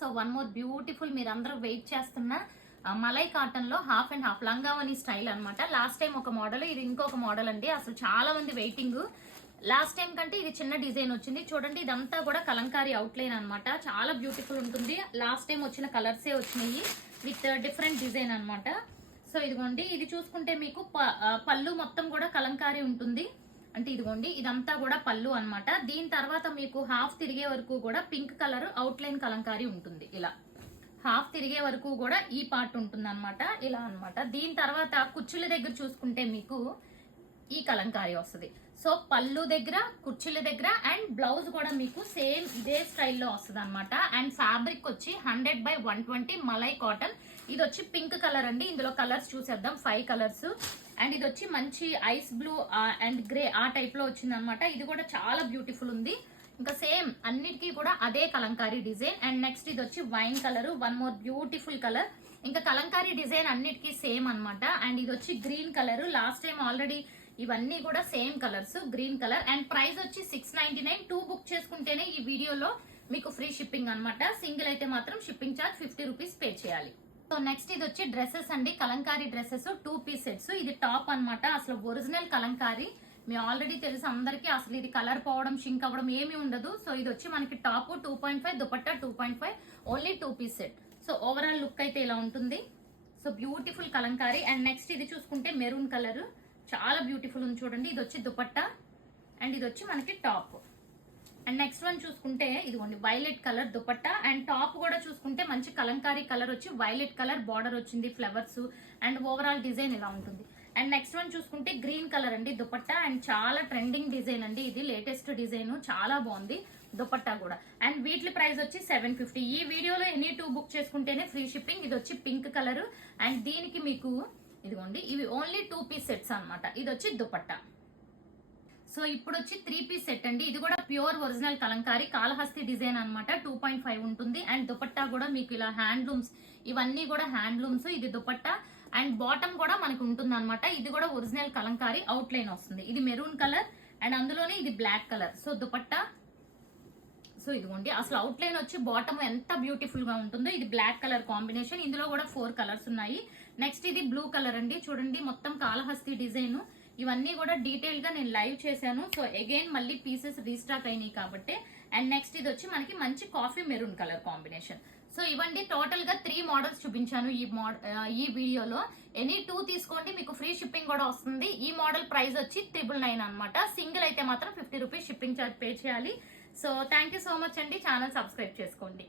So one more beautiful మీరు అందరూ wait చేస్తున్న మలై కాటన్ లో హాఫ్ అండ్ హాఫ్ లంగావని స్టైల్ అన్నమాట. లాస్ట్ టైం ఒక మోడల్, ఇది ఇంకొక మోడల్ అండి. అసలు చాలా మంది వెయిటింగ్. లాస్ట్ టైం కంటే ఇది చిన్న డిజైన్ వచ్చింది చూడండి. ఇదంతా కూడా కలంకారీ అవుట్ లైన్ అనమాట. చాలా బ్యూటిఫుల్ ఉంటుంది. లాస్ట్ టైం వచ్చిన కలర్సే వచ్చినాయి విత్ డిఫరెంట్ డిజైన్ అనమాట. సో ఇదిగోండి, ఇది చూసుకుంటే మీకు పళ్ళు మొత్తం కూడా కలంకారీ ఉంటుంది. అంటే ఇదిగోండి, ఇదంతా కూడా పళ్ళు అన్నమాట. దీని తర్వాత మీకు హాఫ్ తిరిగే వరకు కూడా pink colour out line Kalamkari ఉంటుంది. ఇలా హాఫ్ తిరిగే వరకు కూడా ఈ పార్ట్ ఉంటుంది అనమాట. ఇలా అనమాట. దీని తర్వాత కుచ్చుల దగ్గర చూసుకుంటే మీకు ఈ కలంకారీ వస్తుంది. సో పళ్ళు దగ్గర, కుర్చీల దగ్గర అండ్ బ్లౌజ్ కూడా మీకు సేమ్ ఇదే స్టైల్లో వస్తుంది అనమాట. అండ్ ఫ్యాబ్రిక్ వచ్చి 100/120 మలై కాటన్. ఇది వచ్చి పింక్ కలర్ అండి. ఇందులో కలర్స్ చూసేద్దాం, 5 కలర్స్. అండ్ ఇది వచ్చి మంచి ఐస్ బ్లూ అండ్ గ్రే ఆ టైప్ లో వచ్చింది అనమాట. ఇది కూడా చాలా బ్యూటిఫుల్ ఉంది. ఇంకా సేమ్ అన్నిటికీ కూడా అదే కలంకారీ డిజైన్. అండ్ నెక్స్ట్ ఇది వచ్చి wine colour, one more beautiful colour. ఇంకా కలంకారీ డిజైన్ అన్నిటికీ సేమ్ అనమాట. అండ్ ఇది వచ్చి green colour. Last time already ఇవన్నీ కూడా same colours, green colour. And price వచ్చి 699. 2 బుక్ చేసుకుంటేనే ఈ వీడియోలో మీకు ఫ్రీ షిప్పింగ్ అనమాట. సింగిల్ అయితే మాత్రం షిప్పింగ్ ఛార్జ్ 50 రూపీస్ పే చేయాలి. సో నెక్స్ట్ ఇది వచ్చి డ్రెస్సెస్ అండి, కలంకారీ డ్రెస్సెస్ 2 పీస్ సెట్స్. ఇది టాప్ అనమాట. అసలు ఒరిజినల్ కలంకారీ మీ ఆల్రెడీ తెలుసు అందరికి. అసలు ఇది కలర్ పోవడం, షింక్ అవ్వడం ఏమీ ఉండదు. సో ఇది వచ్చి మనకి top 2.5, dupatta 2.5, only 2 piece set. So overall look అయితే ఇలా ఉంటుంది. So beautiful Kalamkari. And next ఇది చూసుకుంటే మెరూన్ కలర్, చాలా బ్యూటిఫుల్ ఉంది చూడండి. ఇది వచ్చి దుపట్టా అండ్ ఇది వచ్చి మనకి టాప్. అండ్ నెక్స్ట్ వన్ చూసుకుంటే ఇదిగోండి violet colour dupatta. And top కూడా చూసుకుంటే మంచి కలంకారీ కలర్ వచ్చి వైలెట్ కలర్ బార్డర్ వచ్చింది, ఫ్లవర్స్ అండ్ ఓవరాల్ డిజైన్ ఇలా ఉంటుంది. అండ్ నెక్స్ట్ వన్ చూసుకుంటే గ్రీన్ కలర్ అండి దుపట్టా. అండ్ చాలా ట్రెండింగ్ డిజైన్ అండి, ఇది లేటెస్ట్ డిజైన్, చాలా బాగుంది దుపట్టా కూడా. అండ్ వీటి ప్రైస్ వచ్చి 750. ఈ వీడియోలో ఎనీ 2 బుక్ చేసుకుంటేనే ఫ్రీ షిప్పింగ్. ఇది వచ్చి పింక్ కలర్. అండ్ దీనికి మీకు ఇదిగోండి ఇవి ఓన్లీ 2 పీస్ సెట్స్ అనమాట. ఇది వచ్చి దుపట్టా. సో ఇప్పుడు వచ్చి 3 పీస్ సెట్ అండి. ఇది కూడా pure original Kalamkari Kalahasti design అనమాట. 2.5 ఉంటుంది. అండ్ దుపట్టా కూడా మీకు ఇలా హ్యాండ్లూమ్స్, ఇవన్నీ కూడా హ్యాండ్లూమ్స్. ఇది దుపట్టా అండ్ బాటమ్ కూడా మనకు ఉంటుంది అనమాట. ఇది కూడా ఒరిజినల్ కలంకారీ అవుట్ లైన్ వస్తుంది. ఇది మెరూన్ కలర్ అండ్ అందులోనే ఇది black colour. So dupatta. So ఇదిగోండి అసలు అవుట్ లైన్ వచ్చి బాటమ్ ఎంత బ్యూటిఫుల్ గా ఉంటుందో. ఇది బ్లాక్ కలర్ కాంబినేషన్. ఇందులో కూడా 4 కలర్స్ ఉన్నాయి. నెక్స్ట్ ఇది బ్లూ కలర్ అండి. చూడండి మొత్తం కాళహస్తి డిజైన్. ఇవన్నీ కూడా డీటెయిల్ గా నేను లైవ్ చేశాను. సో అగైన్ మళ్ళీ పీసెస్ రీస్టాక్ అయినాయి కాబట్టి. అండ్ నెక్స్ట్ ఇది వచ్చి మనకి మంచి coffee maroon colour combination. So ఇవ్వండి టోటల్ గా 3 మోడల్స్ చూపించాను ఈ వీడియోలో. ఎనీ 2 తీసుకోండి, మీకు ఫ్రీ షిప్పింగ్ కూడా వస్తుంది. ఈ మోడల్ ప్రైస్ వచ్చి 999 అనమాట. సింగిల్ అయితే మాత్రం 50 రూపీస్ షిప్పింగ్ ఛార్జ్ పే చేయాలి. So thank you so much అండి. ఛానల్ సబ్స్క్రైబ్ చేసుకోండి.